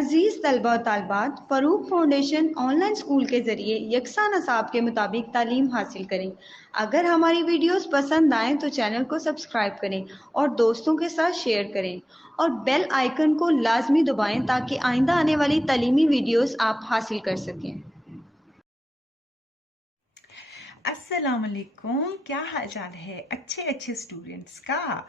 अजीज़ तलबा और तालबात, Farooq foundation online school के ज़रिए यकसा नसाब के मुताबिक तालीम हासिल करें। अगर हमारी वीडियोस पसंद आएँ तो चैनल को सब्सक्राइब करें और दोस्तों के साथ शेयर करें और बेल आइकन को लाजमी दबाएं ताकि आइंदा आने वाली तालीमी वीडियोस आप हासिल कर सकें। अस्सलाम वालेकुम, क्या हाल चाल है अच्छे स्टूडेंट्स का।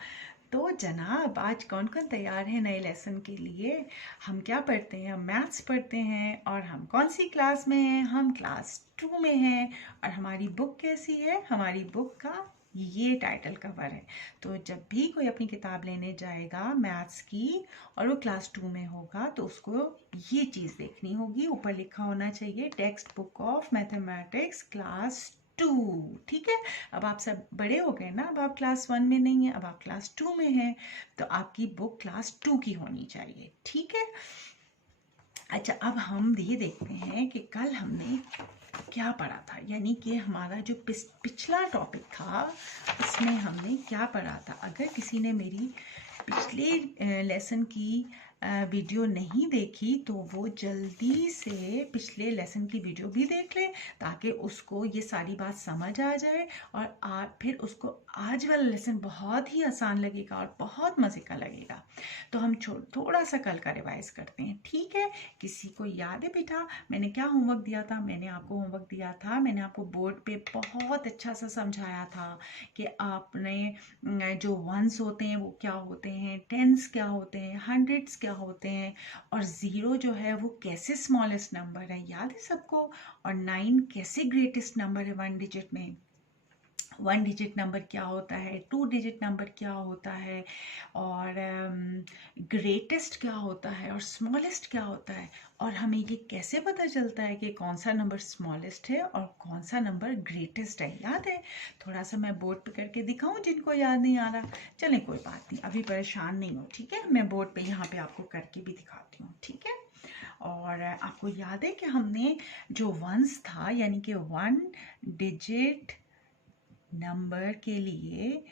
तो जनाब, आज कौन कौन तैयार है नए लेसन के लिए। हम क्या पढ़ते हैं, हम मैथ्स पढ़ते हैं। और हम कौन सी क्लास में हैं, हम क्लास 2 में हैं। और हमारी बुक कैसी है, हमारी बुक का ये टाइटल कवर है। तो जब भी कोई अपनी किताब लेने जाएगा मैथ्स की और वो क्लास 2 में होगा तो उसको ये चीज़ देखनी होगी, ऊपर लिखा होना चाहिए text book of mathematics class 2। ठीक है। अब आप सब बड़े हो गए ना, अब आप क्लास 1 में नहीं है, अब आप क्लास 2 में हैं, तो आपकी बुक क्लास 2 की होनी चाहिए। ठीक है। अच्छा, अब हम ये देखते हैं कि कल हमने क्या पढ़ा था, यानी कि हमारा जो पिछला टॉपिक था उसमें हमने क्या पढ़ा था। अगर किसी ने मेरी पिछले लेसन की वीडियो नहीं देखी तो वो जल्दी से पिछले लेसन की वीडियो भी देख ले, ताकि उसको ये सारी बात समझ आ जाए और फिर उसको आज वाला लेसन बहुत ही आसान लगेगा और बहुत मज़े का लगेगा। तो हम थोड़ा सा कल का रिवाइज करते हैं। ठीक है। किसी को याद है बेटा मैंने क्या होमवर्क दिया था? मैंने आपको होमवर्क दिया था, मैंने आपको बोर्ड पे बहुत अच्छा सा समझाया था कि आपने जो वंस होते हैं वो क्या होते हैं, टेंस क्या होते हैं, हंड्रेड्स क्या होते हैं, और ज़ीरो जो है वो कैसे स्मॉलेस्ट नंबर है, याद है सबको। और 9 कैसे ग्रेटेस्ट नंबर है 1 डिजिट में। 1 डिजिट नंबर क्या होता है, 2 डिजिट नंबर क्या होता है, और ग्रेटेस्ट क्या होता है, और स्मॉलेस्ट क्या होता है। और हमें ये कैसे पता चलता है कि कौन सा नंबर स्मॉलेस्ट है और कौन सा नंबर ग्रेटेस्ट है, याद है। थोड़ा सा मैं बोर्ड पे करके दिखाऊं जिनको याद नहीं आ रहा। चलें कोई बात नहीं, अभी परेशान नहीं हो। ठीक है, मैं बोर्ड पे यहाँ पे आपको करके भी दिखाती हूँ। ठीक है। और आपको याद है कि हमने जो वंस था यानी कि 1 डिजिट नंबर के लिए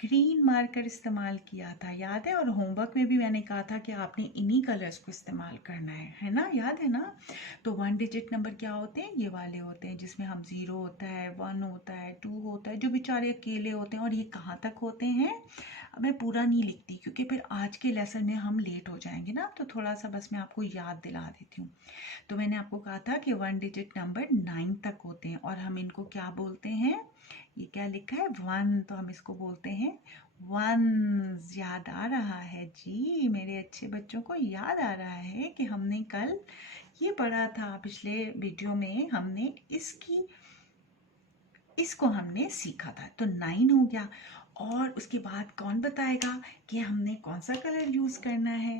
ग्रीन मार्कर इस्तेमाल किया था, याद है। और होमवर्क में भी मैंने कहा था कि आपने इन्हीं कलर्स को इस्तेमाल करना है ना, याद है ना। तो 1 डिजिट नंबर क्या होते हैं, ये वाले होते हैं जिसमें हम 0 होता है, 1 होता है, 2 होता है, जो बेचारे अकेले होते हैं। और ये कहाँ तक होते हैं, अब मैं पूरा नहीं लिखती क्योंकि फिर आज के लेसन में हम लेट हो जाएंगे ना, तो थोड़ा सा बस मैं आपको याद दिला देती हूँ। तो मैंने आपको कहा था कि 1 डिजिट नंबर 9 तक होते हैं और हम इनको क्या बोलते हैं, ये क्या लिखा है 1, तो हम इसको बोलते हैं वंस। याद आ रहा है जी, मेरे अच्छे बच्चों को याद आ रहा है कि हमने कल ये पढ़ा था, पिछले वीडियो में हमने इसको हमने सीखा था। तो 9 हो गया। और उसके बाद कौन बताएगा कि हमने कौन सा कलर यूज करना है,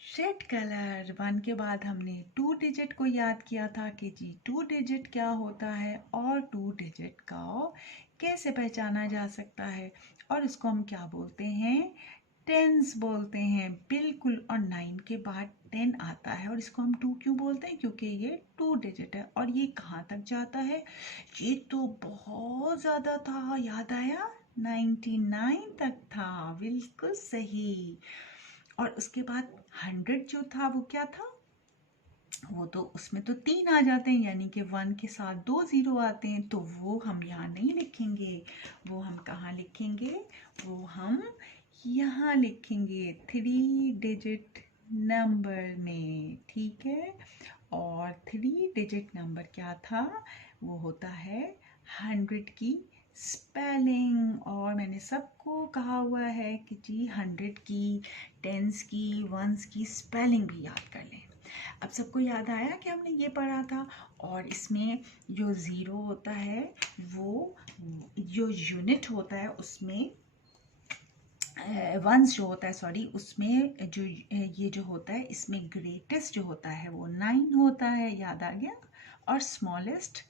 रेड कलर। 1 के बाद हमने 2 डिजिट को याद किया था कि जी 2 डिजिट क्या होता है और 2 डिजिट का कैसे पहचाना जा सकता है, और उसको हम क्या बोलते हैं, टेंस बोलते हैं, बिल्कुल। और 9 के बाद 10 आता है और इसको हम 2 क्यों बोलते हैं, क्योंकि ये 2 डिजिट है। और ये कहाँ तक जाता है, ये तो बहुत ज़्यादा था, याद आया, 99 तक था, बिल्कुल सही। और उसके बाद 100 जो था वो क्या था, वो तो उसमें तो 3 आ जाते हैं, यानी कि 1 के साथ 2 0 आते हैं, तो वो हम यहाँ नहीं लिखेंगे। वो हम कहाँ लिखेंगे, वो हम यहाँ लिखेंगे 3 डिजिट नंबर में। ठीक है। और 3 डिजिट नंबर क्या था, वो होता है 100 की स्पेलिंग। और मैंने सबको कहा हुआ है कि जी 100 की, टेंस की, वंस की स्पेलिंग भी याद कर लें। अब सबको याद आया कि हमने ये पढ़ा था। और इसमें जो 0 होता है, वो जो यूनिट होता है उसमें, वंस जो होता है, सॉरी, उसमें जो ये जो होता है इसमें ग्रेटेस्ट जो होता है वो 9 होता है, याद आ गया। और स्मॉलेस्ट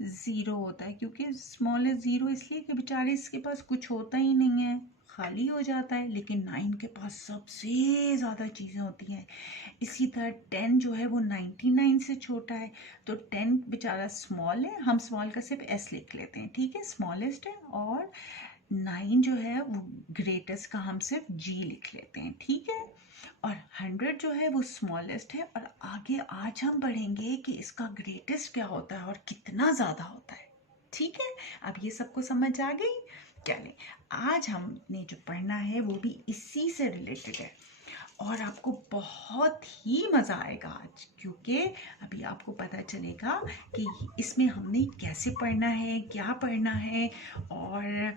0 होता है, क्योंकि स्मॉलेस्ट 0 इसलिए कि बेचारे इसके पास कुछ होता ही नहीं है, खाली हो जाता है। लेकिन 9 के पास सबसे ज़्यादा चीज़ें होती हैं। इसी तरह 10 जो है वो 99 से छोटा है, तो 10 बेचारा स्मॉल है, हम स्मॉल का सिर्फ एस लिख लेते हैं। ठीक है, स्मॉलेस्ट है। और 9 जो है वो ग्रेटेस्ट का हम सिर्फ जी लिख लेते हैं। ठीक है। और 100 जो है वो स्मॉलेस्ट है, और आगे आज हम पढ़ेंगे कि इसका ग्रेटेस्ट क्या होता है और कितना ज़्यादा होता है। ठीक है, अब ये सबको समझ आ गई। चलें, आज हमने जो पढ़ना है वो भी इसी से रिलेटेड है, और आपको बहुत ही मज़ा आएगा आज, क्योंकि अभी आपको पता चलेगा कि इसमें हमने कैसे पढ़ना है, क्या पढ़ना है। और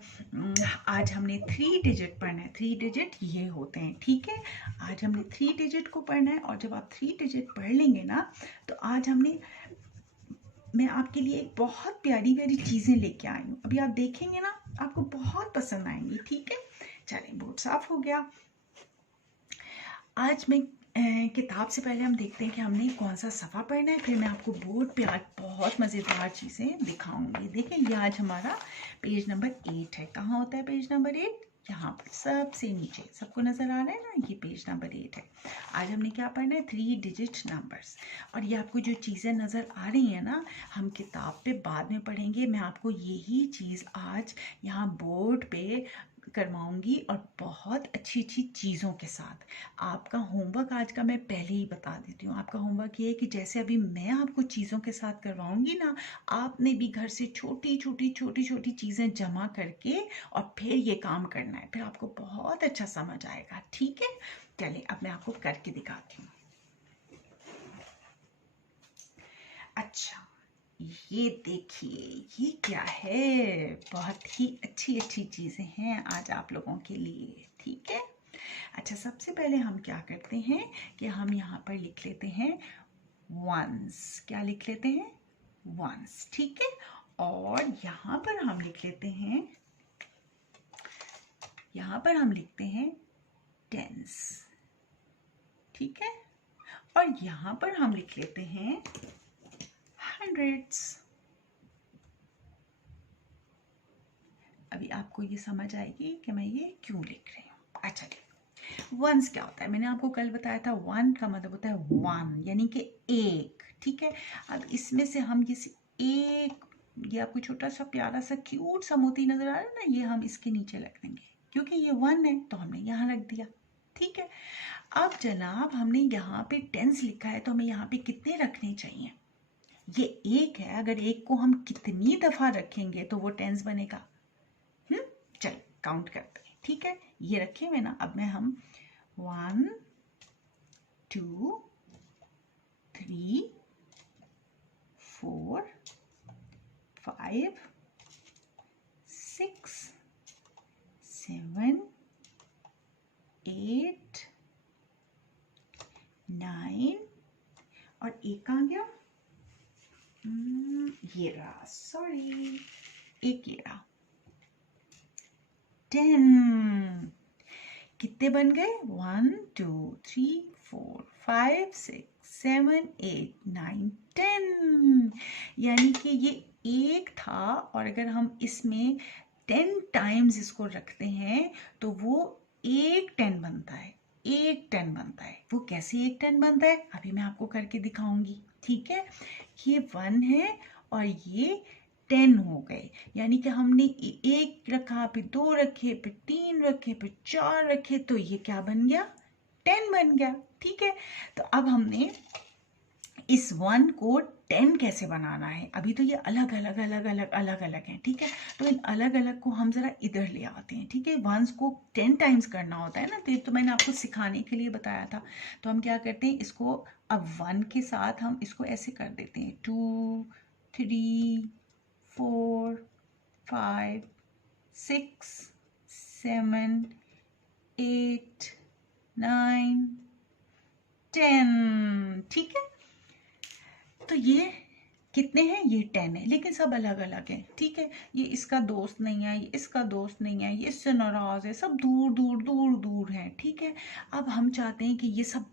आज हमने 3 डिजिट पढ़ना है। 3 डिजिट ये होते हैं, ठीक है। आज हमने 3 डिजिट को पढ़ना है, और जब आप 3 डिजिट पढ़ लेंगे ना, तो आज मैं आपके लिए एक बहुत प्यारी प्यारी चीज़ें लेके आई हूँ। अभी आप देखेंगे ना, आपको बहुत पसंद आएंगी, ठीक है। चलें, बोर्ड साफ हो गया। आज मैं किताब से पहले हम देखते हैं कि हमने कौन सा सफ़ा पढ़ना है, फिर मैं आपको बोर्ड पे आज बहुत मज़ेदार चीज़ें दिखाऊंगी। देखिए, ये आज हमारा पेज नंबर 8 है। कहाँ होता है पेज नंबर 8? यहाँ पर सबसे नीचे। सबको नज़र आ रहा है ना, ये पेज नंबर 8 है। आज हमने क्या पढ़ना है? 3 डिजिट नंबर्स। और ये आपको जो चीज़ें नज़र आ रही हैं ना, हम किताब पे बाद में पढ़ेंगे। मैं आपको यही चीज़ आज यहाँ बोर्ड पे करवाऊंगी, और बहुत अच्छी अच्छी चीज़ों के साथ। आपका होमवर्क आज का मैं पहले ही बता देती हूँ। आपका होमवर्क ये है कि जैसे अभी मैं आपको चीज़ों के साथ करवाऊंगी ना, आपने भी घर से छोटी छोटी चीज़ें जमा करके और फिर ये काम करना है। फिर आपको बहुत अच्छा समझ आएगा, ठीक है। चलिए, अब मैं आपको करके दिखाती हूँ। अच्छा, ये देखिए, ये क्या है? बहुत ही अच्छी अच्छी चीज़ें हैं आज आप लोगों के लिए, ठीक है। अच्छा, सबसे पहले हम क्या करते हैं कि हम यहाँ पर लिख लेते हैं वंस। क्या लिख लेते हैं? वंस, ठीक है। और यहाँ पर हम लिख लेते हैं, यहाँ पर हम लिखते हैं टेंस, ठीक है। और यहाँ पर हम लिख लेते हैं हंड्रेड्स। अभी आपको ये समझ आएगी कि मैं ये क्यों लिख रही हूँ। अच्छा, वंस क्या होता है? मैंने आपको कल बताया था, वन का मतलब होता है वन, यानी कि एक, ठीक है। अब इसमें से हम एक, ये आपको छोटा सा प्यारा सा क्यूट सा मोती नजर आ रहा है ना, ये हम इसके नीचे रख देंगे, क्योंकि ये वन है तो हमने यहाँ रख दिया, ठीक है। अब जनाब, हमने यहाँ पे टेंस लिखा है, तो हमें यहाँ पे कितने रखने चाहिए? ये एक है, अगर एक को हम कितनी दफा रखेंगे तो वो टेंस बनेगा। चल, काउंट करते हैं, ठीक है। ये रखे हुए ना, अब हम 1 2 3 4 5 6 7 8 9 और एक कहाँ गया? ये रहा, सॉरी, एक ये रहा, 10। कितने बन गए? 1 2 3 4 5 6 7 8 9 10। यानी कि ये एक था, और अगर हम इसमें 10 टाइम्स इसको रखते हैं तो वो एक 10 बनता है। एक 10 बनता है। वो कैसे एक 10 बनता है, अभी मैं आपको करके दिखाऊंगी, ठीक है। ये 1 है और ये 10 हो गए, यानी कि हमने एक रखा, फिर 2 रखे, फिर 3 रखे, फिर 4 रखे, तो ये क्या बन गया? 10 बन गया, ठीक है। तो अब हमने इस 1 को 10 कैसे बनाना है? अभी तो ये अलग अलग अलग अलग अलग अलग हैं, ठीक है। तो इन अलग अलग को हम जरा इधर ले आते हैं, ठीक है। वंस को 10 टाइम्स करना होता है ना, तो ये तो मैंने आपको सिखाने के लिए बताया था। तो हम क्या करते हैं, इसको अब 1 के साथ हम इसको ऐसे कर देते हैं, 2 3 4 5 6 7 8 9 10, ठीक है। तो ये कितने हैं? ये 10 है, लेकिन सब अलग अलग हैं, ठीक है। ये इसका दोस्त नहीं है, ये इसका दोस्त नहीं है, ये इससे नाराज है, सब दूर दूर दूर दूर हैं, ठीक है। अब हम चाहते हैं कि ये सब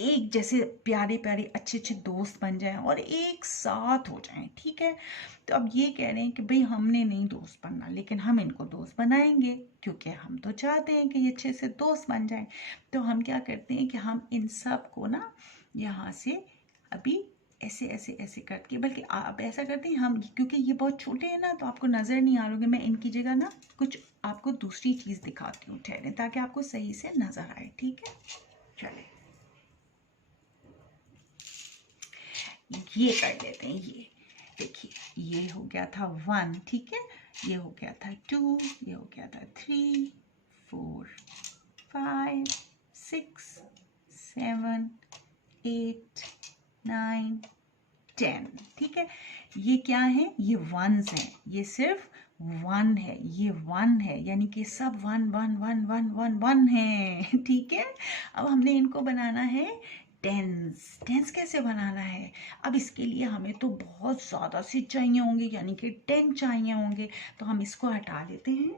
एक जैसे प्यारे प्यारे अच्छे अच्छे दोस्त बन जाएं और एक साथ हो जाएं, ठीक है। तो अब ये कह रहे हैं कि भाई हमने नहीं दोस्त बनना, लेकिन हम इनको दोस्त बनाएंगे, क्योंकि हम तो चाहते हैं कि ये अच्छे से दोस्त बन जाएं। तो हम क्या करते हैं कि हम इन सब को ना यहाँ से अभी ऐसे ऐसे ऐसे करके, बल्कि आप ऐसा करते हैं हम, क्योंकि ये बहुत छोटे हैं ना तो आपको नज़र नहीं आ रहे, मैं इनकी जगह ना कुछ आपको दूसरी चीज़ दिखाती हूँ, ठहरे, ताकि आपको सही से नज़र आए, ठीक है। चले, ये कर लेते हैं। ये देखिए, ये हो गया था 1, ठीक है, ये हो गया था 2, ये हो गया था 3, 4, 5, 6, 7, 8, 9, 10, ठीक है। ये क्या है? ये वंस हैं, ये सिर्फ 1 है, ये 1 है, यानी कि सब 1 1 1 1 1 1 है, ठीक है। अब हमने इनको बनाना है टेंस। टेंस कैसे बनाना है? अब इसके लिए हमें तो बहुत ज़्यादा सी चाहिए होंगे, यानी कि 10 चाहिए होंगे, तो हम इसको हटा लेते हैं,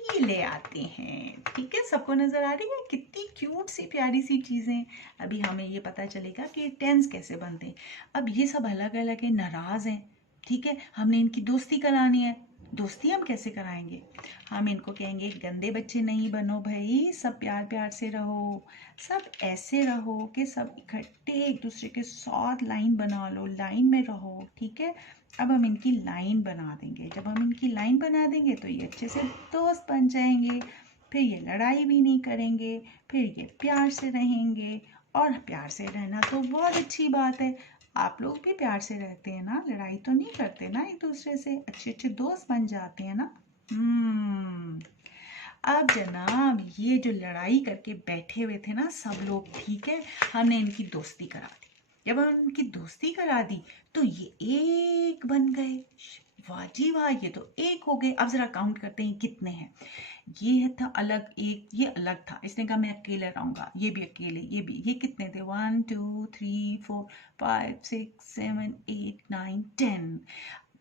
ये ले आते हैं, ठीक है। सबको नजर आ रही है कितनी क्यूट सी प्यारी सी चीजें। अभी हमें ये पता चलेगा कि टेंस कैसे बनते हैं। अब ये सब अलग अलग है, नाराज हैं, ठीक है, हमने इनकी दोस्ती करानी है। दोस्ती हम कैसे कराएंगे? हम इनको कहेंगे गंदे बच्चे नहीं बनो भाई, सब प्यार प्यार से रहो, सब ऐसे रहो कि सब इकट्ठे एक दूसरे के साथ लाइन बना लो, लाइन में रहो, ठीक है। अब हम इनकी लाइन बना देंगे। जब हम इनकी लाइन बना देंगे तो ये अच्छे से दोस्त बन जाएंगे, फिर ये लड़ाई भी नहीं करेंगे, फिर ये प्यार से रहेंगे। और प्यार से रहना तो बहुत अच्छी बात है, आप लोग भी प्यार से रहते हैं ना, लड़ाई तो नहीं करते ना एक दूसरे से, अच्छे अच्छे दोस्त बन जाते हैं ना। अब जनाब, ये जो लड़ाई करके बैठे हुए थे ना सब लोग, ठीक है, हमने इनकी दोस्ती करा दी। जब हम इनकी दोस्ती करा दी तो ये एक बन गए। वाह जी वाह, ये तो एक हो गए। अब जरा काउंट करते हैं कितने हैं। ये था अलग एक, ये अलग था, इसने कहा मैं अकेले रहूंगा, ये भी अकेले, ये भी। ये कितने थे? 1 2 3 4 5 6 7 8 9 10।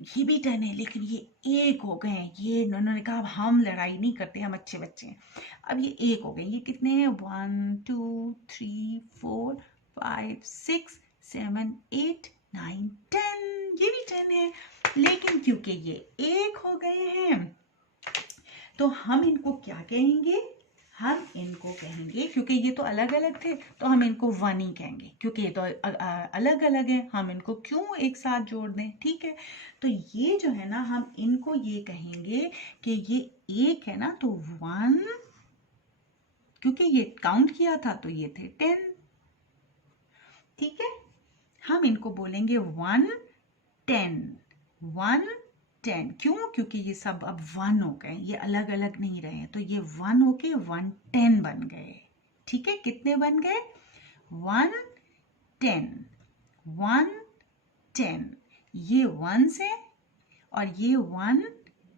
ये भी 10 है, लेकिन ये एक हो गए हैं। ये उन्होंने कहा हम लड़ाई नहीं करते, हम अच्छे बच्चे हैं। अब ये एक हो गए। ये कितने हैं? 1 2 3 4 5 6 7 8 9 10। ये भी 10 है, लेकिन क्योंकि ये एक हो गए हैं तो हम इनको क्या कहेंगे? हम इनको कहेंगे, क्योंकि ये तो अलग अलग थे तो हम इनको 1 ही कहेंगे, क्योंकि ये तो अलग अलग है, हम इनको क्यों एक साथ जोड़ दें, ठीक है। तो ये जो है ना, हम इनको ये कहेंगे कि ये एक है ना, तो 1, क्योंकि ये काउंट किया था तो ये थे 10, ठीक है। हम इनको बोलेंगे 1 10, 1 10। क्यों? क्योंकि ये सब अब 1 हो गए, ये अलग अलग नहीं रहे, तो ये 1 होके 1 10 बन गए, ठीक है। कितने बन गए? 1 10, 1 10। ये 1 है और ये 1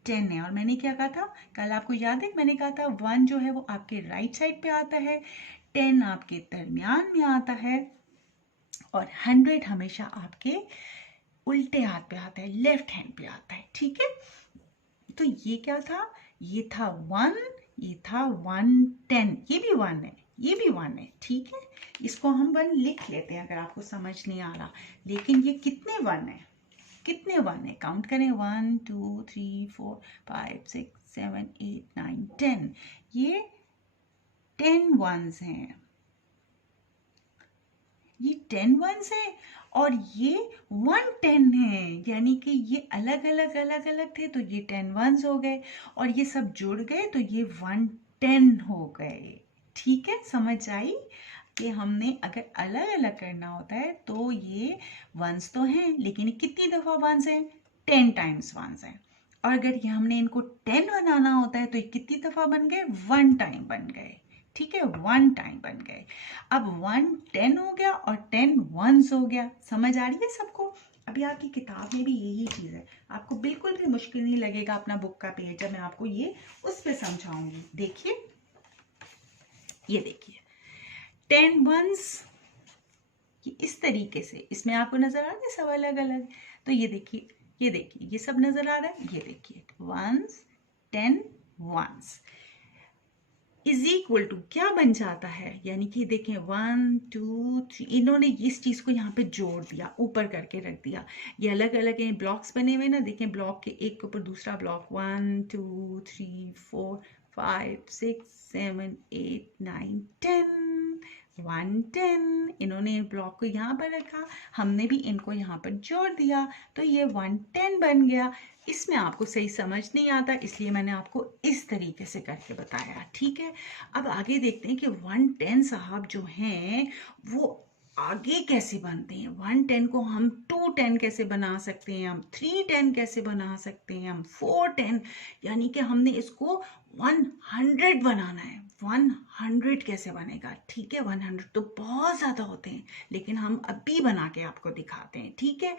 10 है। और मैंने क्या कहा था कल, आपको याद है? मैंने कहा था 1 जो है वो आपके राइट साइड पे आता है, 10 आपके दरमियान में आता है, और 100 हमेशा आपके उल्टे हाथ पे आता है, लेफ्ट हैंड पे आता है, ठीक है। तो ये क्या था? ये था 1, ये था 1 10। ये भी 1 है, ये भी 1 है, ठीक है। इसको हम 1 लिख लेते हैं अगर आपको समझ नहीं आ रहा। लेकिन ये कितने 1 है? कितने 1 है? काउंट करें। 1 2 3 4 5 6 7 8 9 10। ये 10 1s हैं, ये 10 1s है, और ये 1 10 है, यानी कि ये अलग अलग थे तो ये 10 1s हो गए, और ये सब जुड़ गए तो ये 1 10 हो गए, ठीक है। समझ आई कि हमने अगर अलग अलग करना होता है तो ये 1s तो हैं, लेकिन कितनी दफा 1s हैं? 10 टाइम्स 1s हैं। और अगर ये हमने इनको 10 बनाना होता है तो ये कितनी दफा बन गए? 1 टाइम बन गए, ठीक है, 1 टाइम बन गए। अब 1 10 हो गया और 10 1s हो गया। समझ आ रही है सबको? अभी आपकी किताब में भी यही चीज है, आपको बिल्कुल भी मुश्किल नहीं लगेगा अपना बुक का पेज जब मैं आपको ये उस पे समझाऊंगी। देखिए, ये देखिए 10 1s, ये इस तरीके से, इसमें आपको नजर आ रहा है सब अलग अलग। तो ये देखिए, ये देखिए, ये सब नजर आ रहा है। ये देखिए 1s 10 1s is equal to क्या बन जाता है? यानी कि देखें 1 2 3, इन्होंने इस चीज को यहाँ पे जोड़ दिया, ऊपर करके रख दिया। ये अलग अलग है, ब्लॉक्स बने हुए ना, देखें ब्लॉक के एक के ऊपर दूसरा ब्लॉक। 1 2 3 4 5 6 7 8 9 10, 110, इन्होंने ब्लॉक को यहाँ पर रखा, हमने भी इनको यहाँ पर जोड़ दिया, तो ये 110 बन गया। इसमें आपको सही समझ नहीं आता, इसलिए मैंने आपको इस तरीके से करके बताया, ठीक है। अब आगे देखते हैं कि 110 साहब जो हैं वो आगे कैसे बनते हैं। 110 को हम 210 कैसे बना सकते हैं, हम 310 कैसे बना सकते हैं, हम 410, यानी कि हमने इसको 100 बनाना है। 100 कैसे बनेगा, ठीक है। 100 तो बहुत ज़्यादा होते हैं, लेकिन हम अभी बना के आपको दिखाते हैं, ठीक है।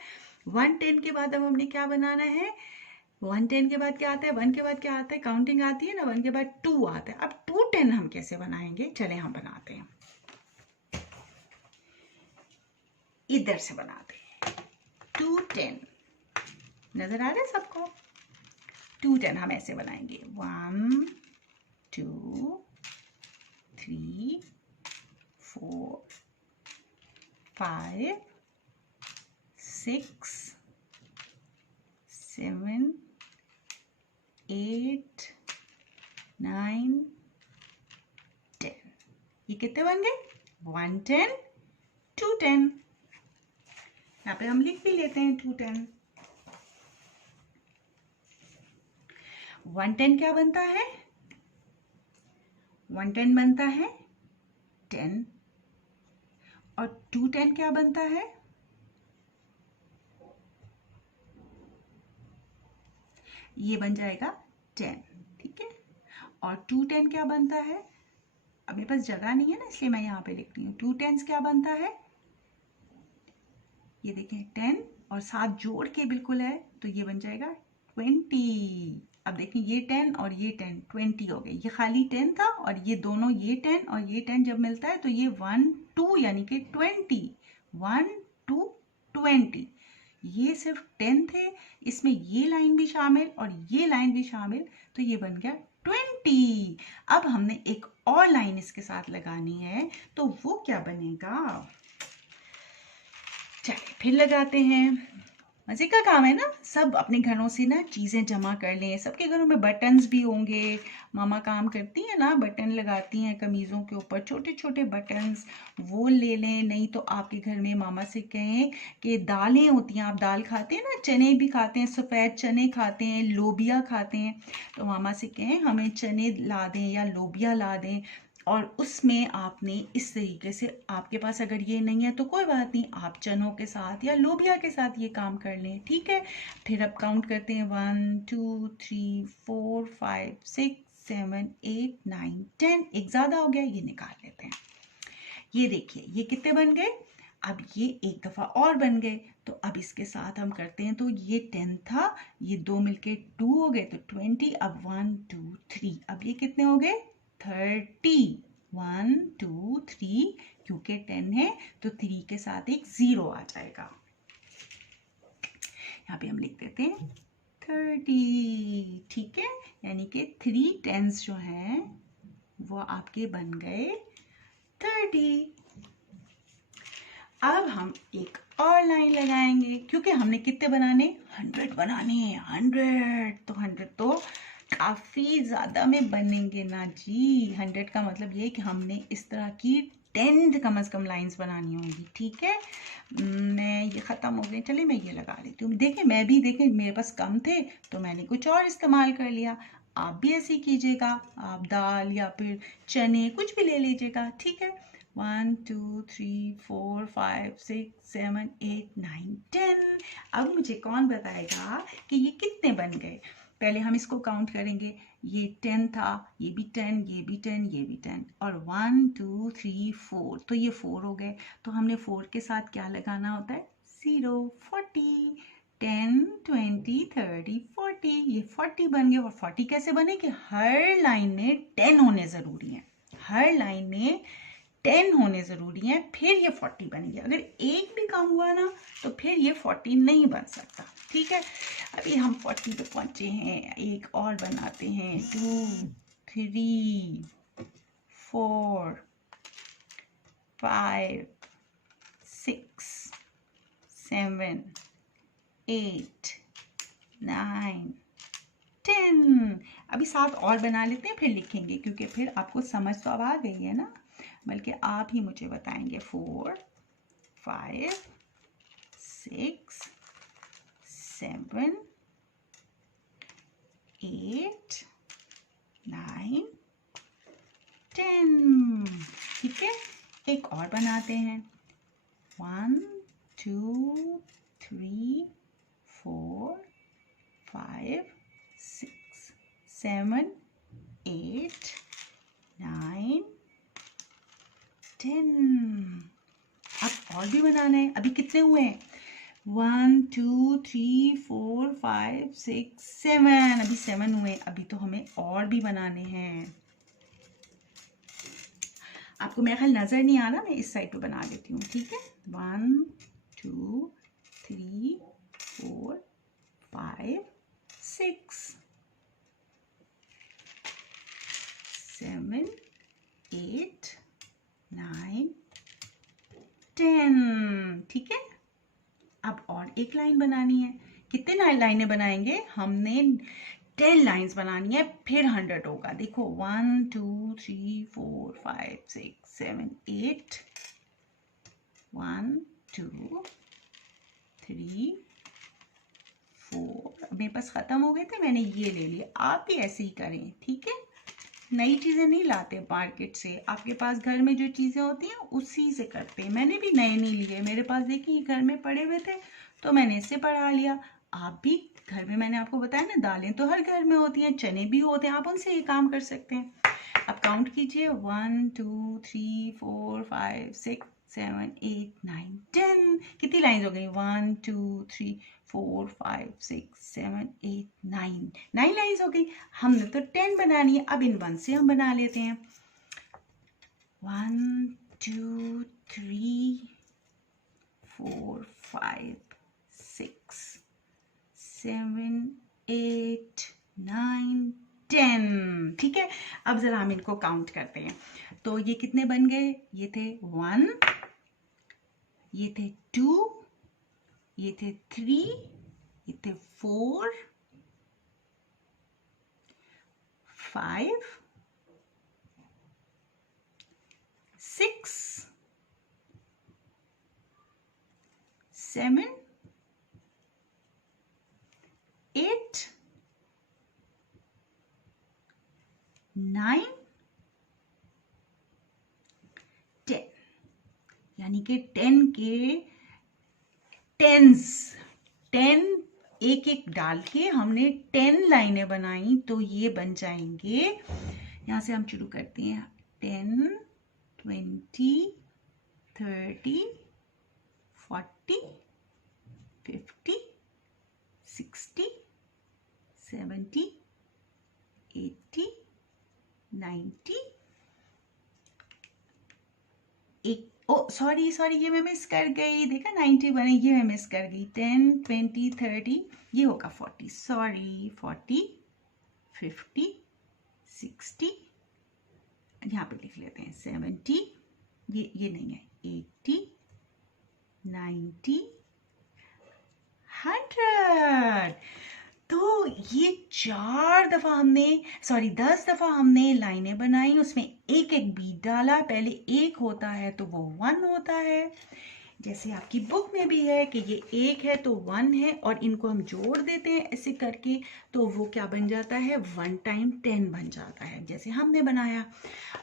110 के बाद अब हमने क्या बनाना है, 110 के बाद क्या आता है, 1 के बाद क्या आता है, काउंटिंग आती है ना, 1 के बाद 2 आता है। अब 210 हम कैसे बनाएंगे, चले हम बनाते हैं, इधर से बनाते हैं। 210 नजर आ रहा है सबको। 210 हम ऐसे बनाएंगे, 1 2 3 4 5 6 7 8 9 10। ये कितने बन गए, 110 210। यहाँ पे हम लिख भी लेते हैं 210। 110 क्या बनता है, 110 बनता है 10, और 210 क्या बनता है, ये बन जाएगा 10, ठीक है। और 210 क्या बनता है, अब मेरे पास जगह नहीं है ना, इसलिए मैं यहाँ पे लिख रही हूँ। 210 क्या बनता है, ये देखें 10 और 7 जोड़ के बिल्कुल है, तो ये बन जाएगा 20। अब देखें ये 10 और ये 10 20 हो गए, ये खाली 10 था और ये दोनों, ये 10 और ये 10 जब मिलता है तो ये 1 2 यानी कि 20, 1 2 20। ये सिर्फ 10 थे, इसमें ये लाइन भी शामिल और ये लाइन भी शामिल, तो ये बन गया 20। अब हमने एक और लाइन इसके साथ लगानी है, तो वो क्या बनेगा, चलिए फिर लगाते हैं। मजे का काम है ना, सब अपने घरों से ना चीज़ें जमा कर लें। सबके घरों में बटन्स भी होंगे, मामा काम करती हैं ना, बटन लगाती हैं कमीज़ों के ऊपर, छोटे छोटे बटन्स, वो ले लें। नहीं तो आपके घर में मामा से कहें कि दालें होती हैं, आप दाल खाते हैं ना, चने भी खाते हैं, सफ़ेद चने खाते हैं, लोबिया खाते हैं, तो मामा से कहें हमें चने ला दें या लोबिया ला दें, और उसमें आपने इस तरीके से, आपके पास अगर ये नहीं है तो कोई बात नहीं, आप चनों के साथ या लोबिया के साथ ये काम कर लें, ठीक है। फिर अब काउंट करते हैं, 1 2 3 4 5 6 7 8 9 10। एक ज़्यादा हो गया, ये निकाल लेते हैं। ये देखिए ये कितने बन गए, अब ये एक दफ़ा और बन गए, तो अब इसके साथ हम करते हैं, तो ये 10 था, ये दो मिलके 2 हो गए, तो 20। अब 1 2 3, अब ये कितने हो गए, 30। 1 2 3, क्योंकि 10 है तो 3 के साथ एक 0 आ जाएगा। यहाँ पे हम लिख देते हैं 30, ठीक है। यानी कि 3 10s जो हैं वो आपके बन गए 30। अब हम एक और लाइन लगाएंगे, क्योंकि हमने कितने बनाने, 100 बनाने हैं। 100 तो 100 तो काफ़ी ज़्यादा में बनेंगे ना जी। 100 का मतलब ये कि हमने इस तरह की 10 कम से कम लाइंस बनानी होंगी, ठीक है। मैं ये ख़त्म हो गई, चलिए मैं ये लगा लेती हूँ। देखें मैं भी, देखें मेरे पास कम थे तो मैंने कुछ और इस्तेमाल कर लिया। आप भी ऐसे ही कीजिएगा, आप दाल या फिर चने कुछ भी ले लीजिएगा, ठीक है। 1 2 3 4 5 6 7 8 9 10। अब मुझे कौन बताएगा कि ये कितने बन गए। पहले हम इसको काउंट करेंगे, ये 10 था, ये भी 10, ये भी 10, ये भी 10, और 1 2 3 4, तो ये 4 हो गए। तो हमने 4 के साथ क्या लगाना होता है, 0। 40, 10 20 30 40, ये 40 बन गए। और 40 कैसे बने कि हर लाइन में 10 होने ज़रूरी है, हर लाइन में 10 होने ज़रूरी हैं, फिर ये 40 बनेंगे। अगर एक भी कम हुआ ना तो फिर ये 40 नहीं बन सकता, ठीक है। अभी हम 40 पे पहुंचे हैं, एक और बनाते हैं। 2 3 4 5 6 7 8 9 10। अभी 7 और बना लेते हैं, फिर लिखेंगे, क्योंकि फिर आपको समझ तो अब आ गई है ना, बल्कि आप ही मुझे बताएंगे। 4 5 6 7 8 9 10। ठीक है, एक और बनाते हैं। 1 2 3 4 5 6 7 8 9 10। अब और भी बनाना है। अभी कितने हुए हैं? 1 2 3 4 5 6 7। अभी 7 हुए। अभी तो हमें और भी बनाने हैं। आपको मेरा ख्याल नजर नहीं आ रहा, मैं इस साइड पे बना देती हूँ। ठीक है, 1 2 3 4 5 6 7 8 9 10। ठीक है, अब और एक लाइन बनानी है। कितने लाइनें बनाएंगे? हमने 10 लाइन्स बनानी है, फिर 100 होगा। देखो 1 2 3 4 5 6 7 8 1 2 3 4। मेरे पास खत्म हो गए थे, मैंने ये ले लिए। आप भी ऐसे ही करें। ठीक है, नई चीजें नहीं लाते मार्केट से, आपके पास घर में जो चीजें होती हैं उसी से करते हैं। मैंने भी नए नहीं लिए, मेरे पास देखिए घर में पड़े हुए थे तो मैंने इससे पढ़ा लिया। आप भी घर में, मैंने आपको बताया ना, दालें तो हर घर में होती हैं, चने भी होते हैं, आप उनसे ये काम कर सकते हैं। अब काउंट कीजिए, 1 2 3 4 5 6 7 8 9 10। कितनी लाइन हो गई? 1 2 3 4 5 6 7 8 9 9 लाइन्स हो गई। हमने तो 10 बनानी है। अब इन 1 से हम बना लेते हैं। 1 2 3 4 5 6 7 8 9 10। ठीक है, अब जरा हम इनको काउंट करते हैं। तो ये कितने बन गए? ये थे 1, ये थे 2, ये थे 3, ये थे 4 5 6 7 8 9 10। यानी कि 10 के टेंस, 10 एक एक डाल के हमने 10 लाइनें बनाई, तो ये बन जाएंगे। यहां से हम शुरू करते हैं। 10 20 30 40 50 60 70 80 90। एक सॉरी ये मैं मिस कर गई। देखा 90 बने, ये मैं मिस कर गई। 10 20 30, ये होगा 40। सॉरी, 40 50 60, यहाँ पे लिख लेते हैं 70, ये नहीं है, 80 90 100। तो ये 10 दफा हमने लाइनें बनाई, उसमें एक एक बीट डाला। पहले एक होता है तो वो 1 होता है, जैसे आपकी बुक में भी है कि ये एक है तो 1 है, और इनको हम जोड़ देते हैं ऐसे करके, तो वो क्या बन जाता है? 1 टाइम 10 बन जाता है, जैसे हमने बनाया।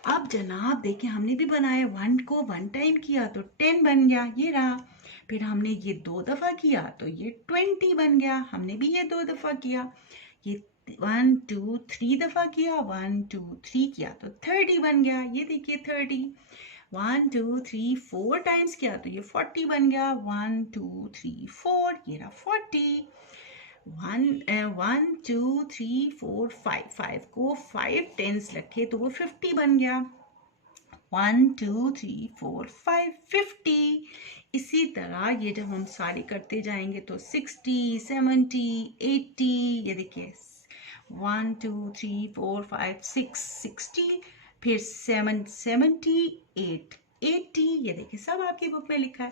अब जनाब देखें, हमने भी बनाया, 1 को 1 टाइम किया तो 10 बन गया, ये रहा। फिर हमने ये 2 दफा किया तो ये 20 बन गया। हमने भी ये 2 दफा किया, ये 1 2 3 दफा किया, 1 2 3 किया तो 30 बन गया। ये देखिए 30। 1 2 3 4 टाइम्स किया तो ये 40 बन गया। 1 2 3 4, ये रहा 40। 1 2 3 4 5, 5 को 5 टेंस रखे तो वो 50 बन गया। 1 2 3 4 5 50। इसी तरह ये जब हम सारे करते जाएंगे तो 60 70 80, ये देखिए 1 2 3 4 5 6 60, फिर 7 70 8 80, ये देखिए सब आपकी बुक में लिखा है।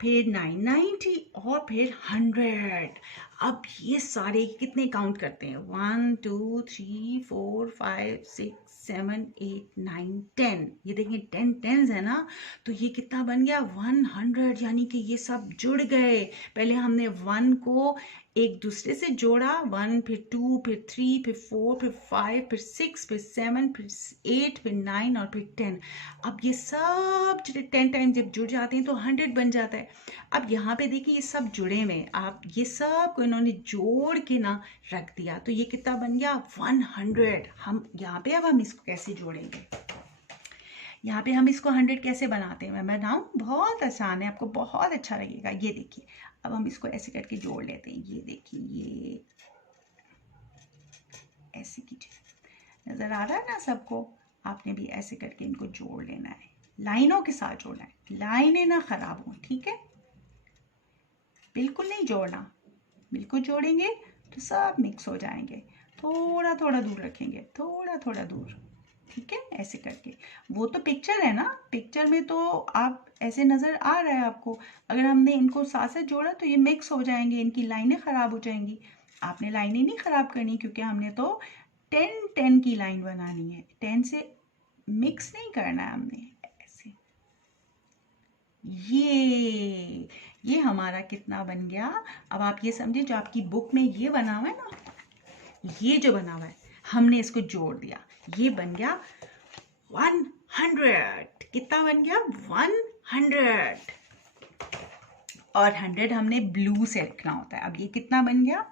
फिर 990 और फिर 100। अब ये सारे कितने काउंट करते हैं, 1 2 3 4 5 6 7 8 9 10। ये देखिए 10 टेंस है ना, तो ये कितना बन गया 100, यानी कि ये सब जुड़ गए। पहले हमने 1 को एक दूसरे से जोड़ा, 1 फिर 2 फिर 3 फिर 4 फिर 5 फिर 6 फिर 7 फिर 8 फिर 9 और फिर 10। अब ये सब 10 टाइम जब जुड़ जाते हैं तो 100 बन जाता है। अब यहाँ पे देखिए ये सब जुड़े हुए, आप ये सब को इन्होंने जोड़ के ना रख दिया, तो ये कितना बन गया 100। हम यहाँ पे अब हम इसको कैसे जोड़ेंगे, यहाँ पे हम इसको 100 कैसे बनाते हैं, मैं बनाऊँ, बहुत आसान है, आपको बहुत अच्छा लगेगा। ये देखिए अब हम इसको ऐसे करके जोड़ लेते हैं। ये देखिए ये ऐसे कीजिए, नजर आ रहा है ना सबको, आपने भी ऐसे करके इनको जोड़ लेना है, लाइनों के साथ जोड़ना है, लाइनें ना खराब हो, ठीक है। बिल्कुल नहीं जोड़ना, बिल्कुल जोड़ेंगे तो सब मिक्स हो जाएंगे। थोड़ा थोड़ा दूर रखेंगे, थोड़ा थोड़ा दूर, ठीक है, ऐसे करके। वो तो पिक्चर है ना, पिक्चर में तो आप ऐसे नजर आ रहा है आपको, अगर हमने इनको साथ साथ जोड़ा तो ये मिक्स हो जाएंगे, इनकी लाइनें खराब हो जाएंगी। आपने लाइनें नहीं खराब करनी, क्योंकि हमने तो 10 की लाइन बनानी है, 10 से मिक्स नहीं करना है हमने। ऐसे ये हमारा कितना बन गया। अब आप ये समझे, जो आपकी बुक में ये बना हुआ है ना, ये जो बना हुआ है हमने इसको जोड़ दिया, ये बन गया 100। कितना बन गया 100, और 100 हमने ब्लू से लिखना होता है। अब ये कितना बन गया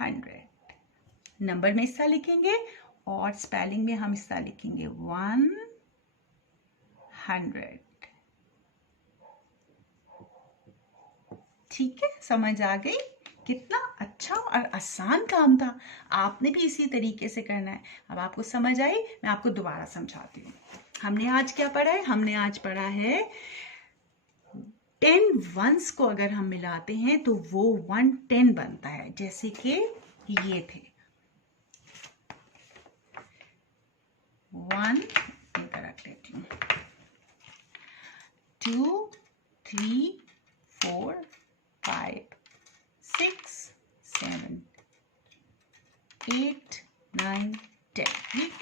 100। नंबर में इस तरह लिखेंगे और स्पेलिंग में हम इस तरह लिखेंगे 100। ठीक है, समझ आ गई, कितना अच्छा और आसान काम था। आपने भी इसी तरीके से करना है। अब आपको समझ आई, मैं आपको दोबारा समझाती हूँ। हमने आज क्या पढ़ा है, हमने आज पढ़ा है 10 वंस को अगर हम मिलाते हैं तो वो 110 बनता है। जैसे कि ये थे 1, इधर रख देती हूँ, 2 3 4 5 6 7 8 9 10।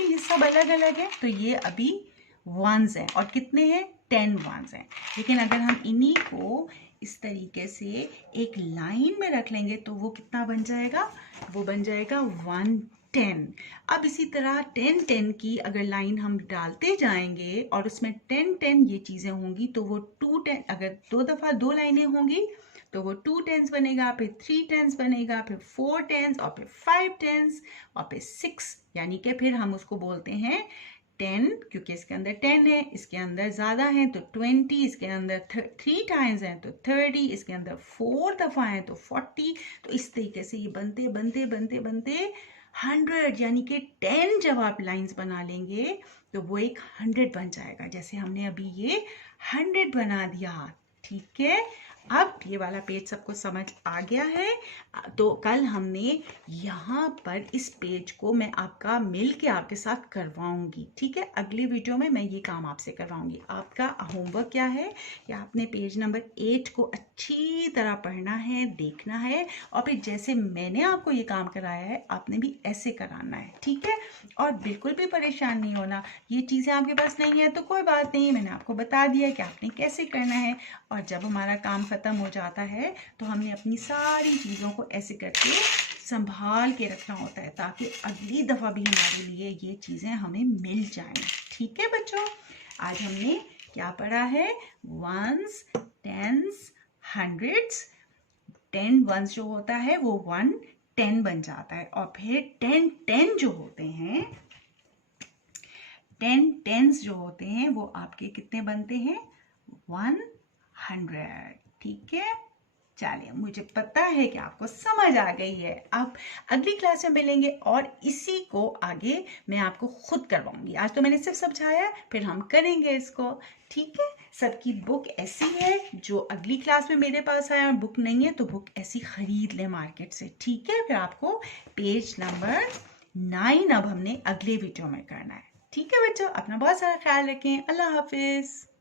ये सब अलग अलग है, तो ये अभी वंस हैं, और कितने हैं 10 वंस हैं। लेकिन अगर हम इन्हीं को इस तरीके से एक लाइन में रख लेंगे तो वो कितना बन जाएगा, वो बन जाएगा 110। अब इसी तरह 10 की अगर लाइन हम डालते जाएंगे और उसमें 10 ये चीजें होंगी, तो वो 210, अगर 2 दफा 2 लाइनें होंगी तो वो 2 टेंस बनेगा, फिर 3 टेंस बनेगा, फिर 4 टेंस, और फिर 5 टेंस, और फिर 6, यानी कि फिर हम उसको बोलते हैं 10, क्योंकि इसके अंदर 10 है, इसके अंदर ज्यादा है तो 20, इसके अंदर 3 टाइम्स है तो 30, इसके अंदर 4 दफा है तो 40। तो इस तरीके से ये बनते बनते बनते बनते 100, यानी कि 10 जब आप लाइंस बना लेंगे तो वो एक 100 बन जाएगा। जैसे हमने अभी ये 100 बना दिया, ठीक है। अब ये वाला पेज सबको समझ आ गया है, तो कल हमने यहाँ पर इस पेज को मैं आपका मिल के आपके साथ करवाऊंगी, ठीक है। अगली वीडियो में मैं ये काम आपसे करवाऊंगी। आपका होमवर्क क्या है कि आपने पेज नंबर 8 को अच्छी तरह पढ़ना है, देखना है, और फिर जैसे मैंने आपको ये काम कराया है आपने भी ऐसे कराना है, ठीक है। और बिल्कुल भी परेशान नहीं होना, ये चीज़ें आपके पास नहीं है तो कोई बात नहीं, मैंने आपको बता दिया कि आपने कैसे करना है। और जब हमारा काम खत्म हो जाता है तो हमने अपनी सारी चीज़ों को ऐसे करके संभाल के रखना होता है, ताकि अगली दफ़ा भी हमारे लिए ये चीज़ें हमें मिल जाएं, ठीक है बच्चों। आज हमने क्या पढ़ा है, वंस, टेंस, हंड्रेड्स। 10 वंस जो होता है वो 110 बन जाता है, और फिर 10 जो होते हैं, 10 टेंस जो होते हैं वो आपके कितने बनते हैं 100, ठीक है। चलिए, मुझे पता है कि आपको समझ आ गई है। अब अगली क्लास में मिलेंगे और इसी को आगे मैं आपको खुद करवाऊंगी। आज तो मैंने सिर्फ समझाया, फिर हम करेंगे इसको, ठीक है। सबकी बुक ऐसी है, जो अगली क्लास में मेरे पास आए और बुक नहीं है तो बुक ऐसी खरीद ले मार्केट से, ठीक है। फिर आपको पेज नंबर 9 अब हमने अगले वीडियो में करना है, ठीक है बच्चों। अपना बहुत सारा ख्याल रखें। अल्लाह हाफिज।